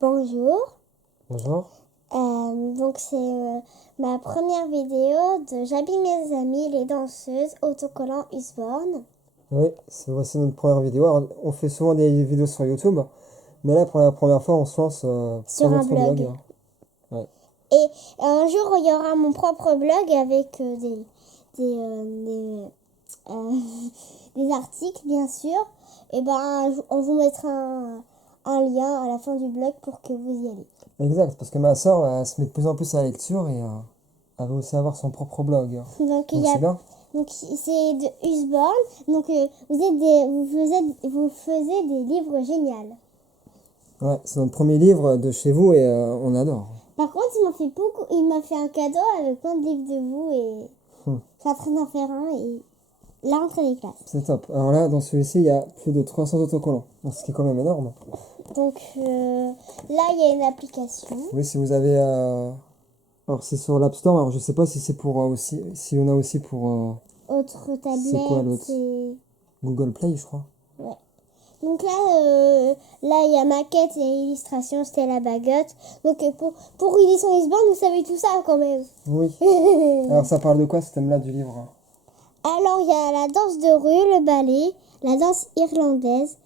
Bonjour. Bonjour. Donc c'est ma première vidéo de J'habille mes amis, les danseuses, autocollant Usborne. Oui, voici notre première vidéo. Alors, on fait souvent des vidéos sur YouTube, mais là, pour la première fois, on se lance Sur pour un notre blog. Ouais. Et un jour, il y aura mon propre blog avec des articles, bien sûr. Et ben, on vous mettra un lien à la fin du blog pour que vous y allez. Exact, parce que ma soeur, elle se met de plus en plus à la lecture et elle veut aussi avoir son propre blog. Donc C'est bien. Donc c'est de Usborne. Donc vous faisiez des livres géniaux. Ouais, c'est notre premier livre de chez vous et on adore. Par contre, il m'a fait un cadeau avec plein de livres de vous et je suis en train d'en faire un et la rentrée des classes. C'est top. Alors là, dans celui-ci, il y a plus de 300 autocollants, donc ce qui est quand même énorme. Donc là, il y a une application. Oui, si vous avez... Alors c'est sur l'App Store, alors je sais pas si c'est pour aussi... Si on a aussi pour... Autre tablette. C'est quoi l'autre? Google Play, je crois. Ouais. Donc là, il y a maquette et illustration, c'était la baguette. Donc pour Édition Usborne, vous savez tout ça quand même. Oui. Alors ça parle de quoi ce thème-là du livre? Alors il y a la danse de rue, le ballet, la danse irlandaise,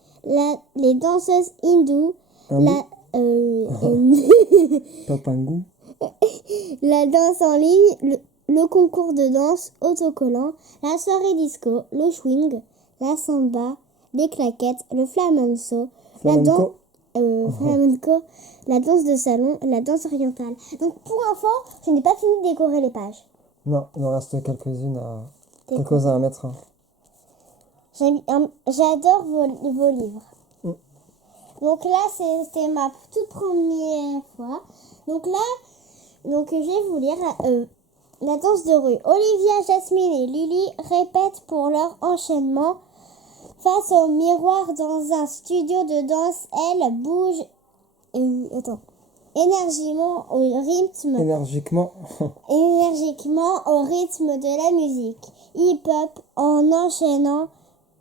les danseuses hindoues, Papangou. la danse en ligne, le concours de danse autocollant, la soirée disco, le swing, la samba, les claquettes, le flamenco, Flamenco. flamenco, la danse de salon, la danse orientale. Donc pour info, je n'ai pas fini de décorer les pages. Non, il en reste quelques-uns à mettre. J'adore vos livres. Donc là, c'était ma toute première fois. Donc là, je vais vous lire la danse de rue. Olivia, Jasmine et Lily répètent pour leur enchaînement. Face au miroir dans un studio de danse, elles bougent énergiquement au rythme de la musique. Hip-hop en enchaînant.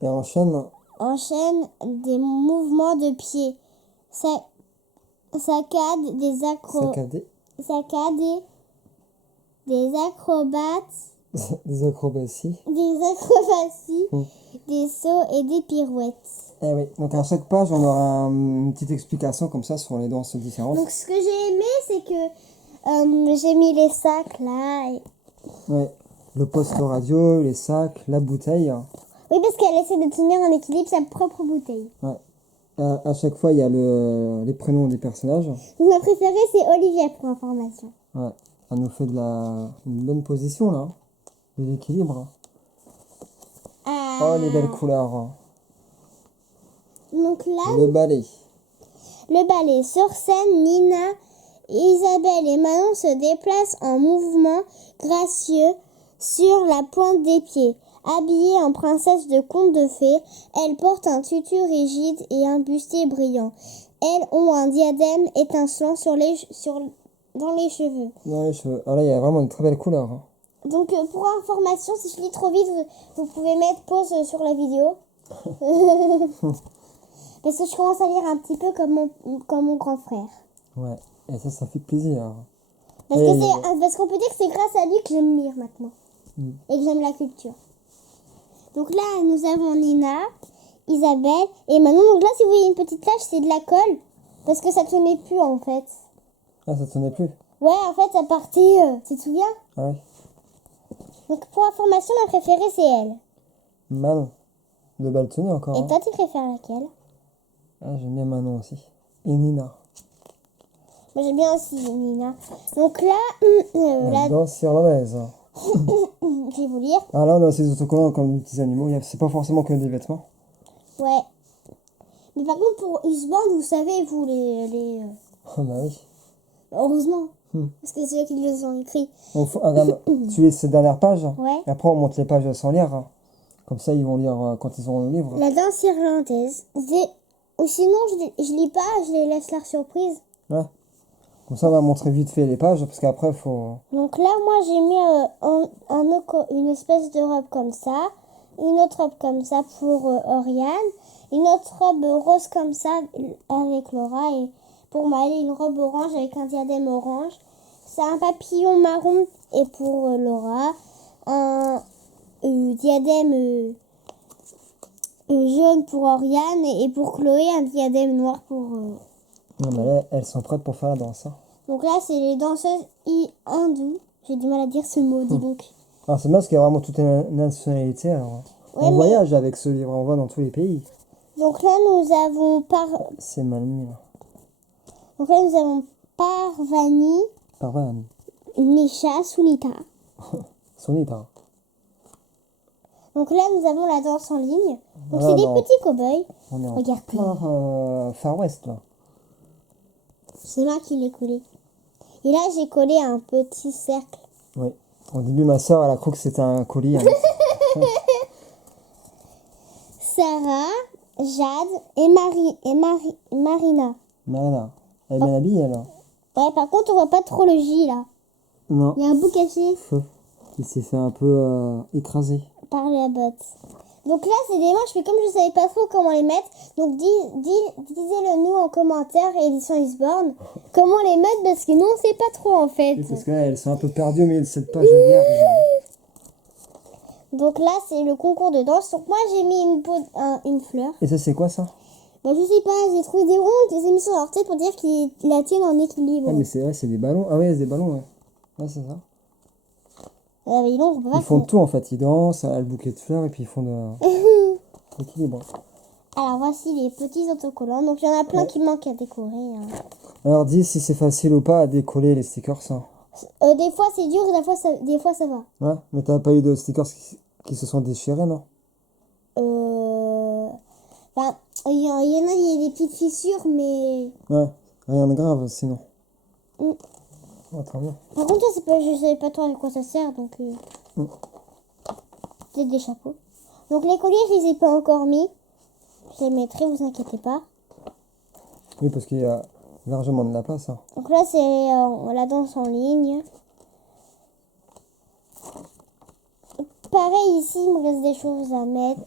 Et Enchaîne des mouvements de pied. Saccade des acrobates. Des acrobaties. Des sauts et des pirouettes. Eh oui, donc à chaque page, on aura une petite explication comme ça sur les danses différentes. Donc ce que j'ai aimé, c'est que j'ai mis les sacs là. Ouais, le poste radio, les sacs, la bouteille. Oui, parce qu'elle essaie de tenir en équilibre sa propre bouteille. Ouais. À chaque fois, il y a les prénoms des personnages. Ma préférée, c'est Olivia pour information. Ouais, elle nous fait une bonne position là, de l'équilibre. Oh, les belles couleurs. Donc là, le ballet. Sur scène, Nina, Isabelle et Manon se déplacent en mouvement gracieux sur la pointe des pieds. Habillées en princesse de conte de fées, elles portent un tutu rigide et un bustier brillant. Elles ont un diadème étincelant dans les cheveux. Dans les cheveux. Alors là, il y a vraiment une très belle couleur. Donc, pour information, si je lis trop vite, vous pouvez mettre pause sur la vidéo. Parce que je commence à lire un petit peu comme mon grand frère. Ouais, et ça fait plaisir. Parce qu'on peut dire que c'est grâce à lui que j'aime lire maintenant. Et que j'aime la culture. Donc là, nous avons Nina, Isabelle et Manon. Donc là, si vous voyez une petite tache, c'est de la colle. Parce que ça tenait plus, en fait. Ah, ça tenait plus? Ouais, en fait, ça partait... tu te souviens? Ah oui. Donc pour information, ma préférée, c'est elle. Manon. De belles tenues encore. Et toi, tu préfères laquelle? Ah, j'aime bien Manon aussi. Et Nina. Moi, j'aime bien aussi Nina. Donc là, la danse irlandaise. Je vais vous lire. Ah là, on a ces autocollants comme des petits animaux. C'est pas forcément que des vêtements. Ouais. Mais par contre, pour Usborne, vous savez, vous, Ah bah oui. Heureusement. Parce que c'est eux qui les ont écrits. Regarde, tu lis ces dernières pages. Ouais. Et après, on monte les pages sans lire. Comme ça, ils vont lire quand ils auront le livre. La danse irlandaise. Ou sinon, je lis pas, je les laisse leur surprise. Ouais. Comme ça, on va montrer vite fait les pages, parce qu'après, il faut... Donc là, moi, j'ai mis une espèce de robe comme ça, une autre robe comme ça pour Oriane, une autre robe rose comme ça avec Laura, et pour Maëlle une robe orange avec un diadème orange. C'est un papillon marron et pour Laura un diadème jaune pour Oriane et pour Chloé un diadème noir pour... Non, mais là, elles sont prêtes pour faire la danse. Hein. Donc là, c'est les danseuses hindoues. J'ai du mal à dire ce mot, dis donc. Alors c'est bien parce qu'il y a vraiment toutes les nationalités. Alors, Ouais, on mais- voyage avec ce livre, on va dans tous les pays. Donc là, nous avons C'est mal mis là. Donc là, nous avons Parvani, Parvani. Nisha, Sunita. Sonita. Donc là, nous avons la danse en ligne. Donc Ah, c'est des non. petits cow-boys. On est en Regarde. plein Far West là. C'est moi qui l'ai collé. Et là, j'ai collé un petit cercle. Oui. Au début, ma soeur, elle a cru que c'était un colis. Hein. Sarah, Jade et Marina. Marina. Elle est bien habillée elle. Ouais, par contre, on voit pas trop le J là. Non. Il y a un bout caché Feu. Il s'est fait un peu écraser. par la botte. Donc là, c'est des manches, mais comme je savais pas trop comment les mettre, donc disez-le nous en commentaire, édition Eastbourne, comment les mettre, parce que nous, on sait pas trop en fait. Oui, parce qu'elles sont un peu perdues au milieu de cette page vierge. Donc là, c'est le concours de danse. Donc moi, j'ai mis une fleur. Et ça, c'est quoi ça? Bah, je sais pas, j'ai trouvé des ronds et des émissions sur leur tête pour dire qu'ils la tiennent en équilibre. Ah, mais c'est vrai, c'est des ballons. Ah, ouais, c'est des ballons, ouais. Ouais, c'est ça. Ah, mais non, on peut pas Ils font faire. tout en fait. Ils dansent, le bouquet de fleurs et puis ils font de l'équilibre. Alors voici les petits autocollants. Donc il y en a plein Ouais. qui manquent à décorer. Hein. Alors, dis si c'est facile ou pas à décoller les stickers. Ça. Des fois c'est dur, des fois ça va. Ouais, mais t'as pas eu de stickers qui se sont déchirés, non? Enfin, il y en a, il y a des petites fissures, mais... Ouais, rien de grave sinon. Mm. Ouais, très bien. Par contre, je sais pas trop à quoi ça sert, donc... Peut-être des chapeaux. Donc les colliers, je les ai pas encore mis. Je les mettrai, vous inquiétez pas. Oui, parce qu'il y a largement de la place. Hein. Donc là, c'est la danse en ligne. Pareil, ici, il me reste des choses à mettre.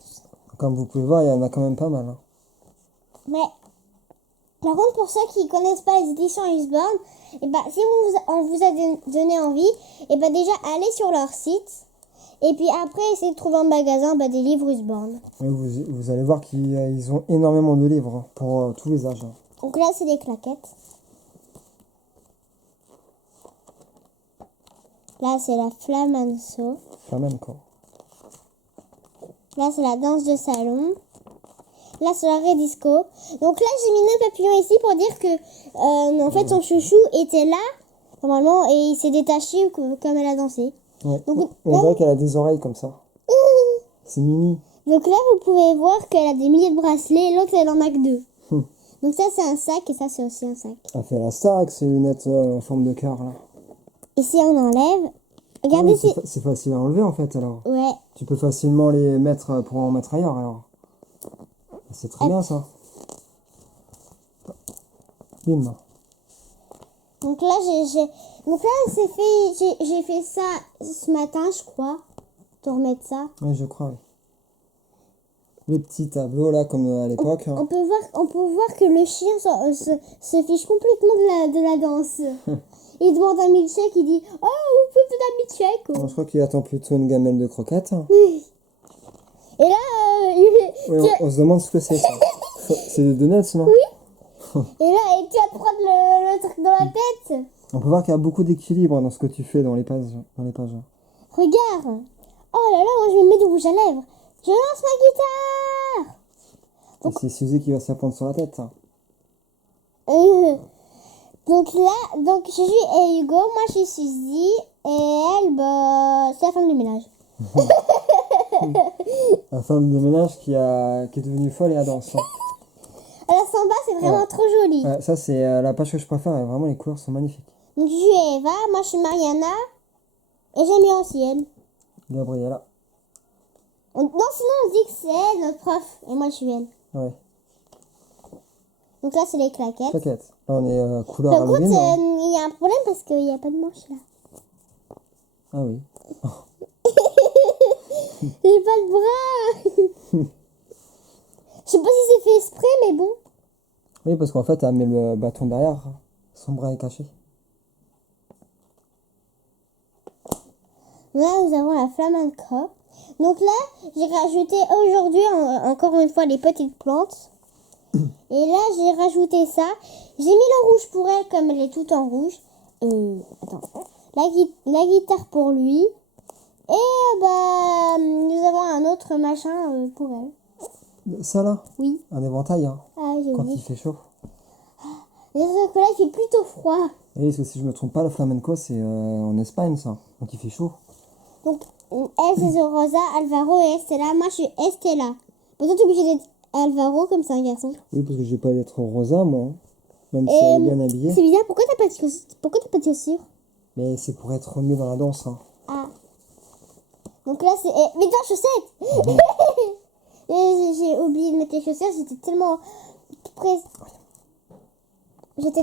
Comme vous pouvez voir, il y en a quand même pas mal. Hein. Mais, par contre, pour ceux qui connaissent pas les éditions Eastbourne, et bah, si on vous a donné envie, et bah déjà, allez sur leur site. Et puis après, essayez de trouver un magasin des livres Eastbourne. Et vous allez voir qu'ils ont énormément de livres hein, pour tous les âges. Hein. Donc là, c'est des claquettes. Là, c'est la flamenco. Flamenco. Là, c'est la danse de salon. La soirée disco. Donc là, j'ai mis un papillon ici pour dire que, en fait, son chouchou était là, normalement, et il s'est détaché comme elle a dansé. Ouais. Donc, On dirait qu'elle a des oreilles comme ça. C'est mini. Donc là, vous pouvez voir qu'elle a des milliers de bracelets, l'autre, elle en a que 2. Donc ça, c'est un sac, et ça, c'est aussi un sac. Elle fait la star avec ses lunettes en forme de cœur là. Ici, on enlève. Ah Regardez oui, si... c'est facile à enlever en fait alors. Ouais. Tu peux facilement les mettre pour en mettre ailleurs alors. C'est très bien ça. Bim. Donc là, j'ai fait ça ce matin, je crois. Pour remettre ça. Oui, je crois. Oui. Les petits tableaux là comme à l'époque. Hein. On peut voir que le chien se fiche complètement de la danse. Il demande un milkshake, il dit « Oh, vous pouvez faire un milkshake Bon, je crois qu'il attend plutôt une gamelle de croquettes. Hein. Et là, Oui, on se demande ce que c'est ça. C'est des donuts, non? et là, tu vas te prendre le truc dans la tête. On peut voir qu'il y a beaucoup d'équilibre dans ce que tu fais dans les pages. Regarde. Oh là là, moi je me mets du rouge à lèvres. Je lance ma guitare. Et c'est Suzy qui va se la prendre sur la tête. Ça. Donc là, donc Juju et Hugo, moi je suis Suzy et elle, c'est la femme de ménage. La femme de ménage qui est devenue folle et à danse. Hein. La samba, c'est vraiment trop joli. Ouais, ça, c'est la page que je préfère. Vraiment, les couleurs sont magnifiques. Donc Juju et Eva, moi je suis Mariana et j'aime bien aussi elle. Gabriella. Non, sinon on dit que c'est elle, notre prof, et moi je suis elle. Ouais. Donc là, c'est les claquettes. Claquette. Là, on est couleur Par contre, Halloween. Hein. il y a un problème parce qu'il n'y a pas de manche là. Ah oui. J'ai pas de bras. Je sais pas si c'est fait exprès, mais bon. Oui, parce qu'en fait, elle met le bâton derrière. Son bras est caché. Là, nous avons la flamenco. Donc là, j'ai rajouté aujourd'hui, encore une fois, les petites plantes. Et là, j'ai rajouté ça. J'ai mis le rouge pour elle, comme elle est toute en rouge. Attends. La guitare pour lui. Et nous avons un autre machin pour elle. Ça là, Oui. un éventail, hein, Ah, j'ai quand oublié. il fait chaud. Mais sauf que là, il fait plutôt froid. Et parce que si je me trompe pas, le flamenco, c'est en Espagne, ça. Donc il fait chaud. Donc, elle, c'est Rosa, Alvaro et Estella. Moi, je suis Estella. Bon, toi, t'es obligé d'être Alvaro, comme c'est un garçon. Oui, parce que j'ai pas d'être rosa, moi. Hein. Même si elle est bien habillée. C'est bizarre, pourquoi t'as pas de chaussures? Mais c'est pour être mieux dans la danse. Hein. Ah. Donc là, c'est... mais dans chaussettes. Et j'ai oublié de mettre les chaussures, j'étais tellement pressée.